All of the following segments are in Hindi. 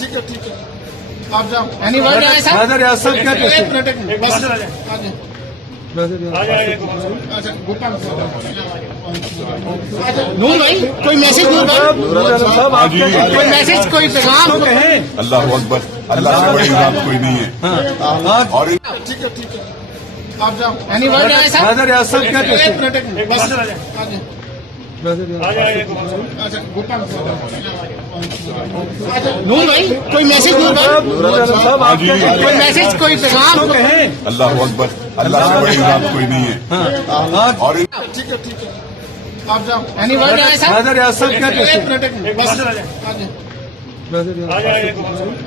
ठीक है आप जाओ। एनी वर्ड है सर? नजर याद सब क्या एक मिनट बस आ जाए। अच्छा गोपाल नूर भाई कोई मैसेज नूर भाई कोई मैसेज कोई पैगाम अल्लाह अकबर, अल्लाह से बड़ी बात कोई नहीं है। और ठीक है आप जाओ। एनी वर्ड है सर? नजर याद सब क्या एक मिनट बस आ जाए। अच्छा गोपाल नूर भाई कोई मैसेज नूर भाई कोई मैसेज कोई पैगाम अल्लाह अकबर, अल्लाह से बड़ी बात कोई नहीं है। और ठीक है आप जाओ। एनी वर्ड है सर? नजर याद सब क्या एक मिनट बस आ जाए।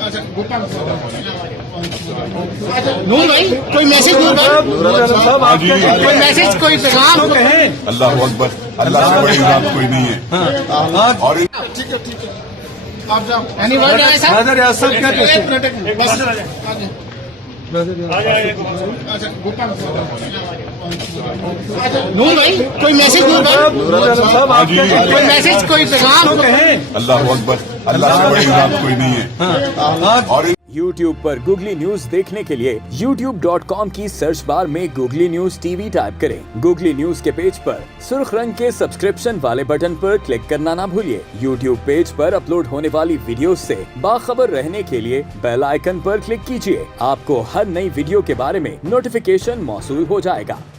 अच्छा गोपाल नूर भाई कोई मैसेज नूर भाई कोई मैसेज कोई पैगाम अल्लाह अकबर, अल्लाह से बड़ी बात कोई नहीं है। और ठीक है आप जाओ। एनी वर्ड है सर? नजर याद सब क्या एक मिनट बस आ जाए। अच्छा गोपाल नूर भाई कोई मैसेज नूर भाई कोई मैसेज कोई पैगाम अल्लाह अकबर, अल्लाह से बड़ी बात कोई नहीं है। और YouTube पर गूगली न्यूज देखने के लिए youtube.com की सर्च बार में गूगली न्यूज टीवी टाइप करें। गूगली न्यूज के पेज पर सुर्ख रंग के सब्सक्रिप्शन वाले बटन पर क्लिक करना ना भूलिए। YouTube पेज पर अपलोड होने वाली वीडियो से बाखबर रहने के लिए बेल आइकन पर क्लिक कीजिए। आपको हर नई वीडियो के बारे में नोटिफिकेशन मौसूल हो जाएगा।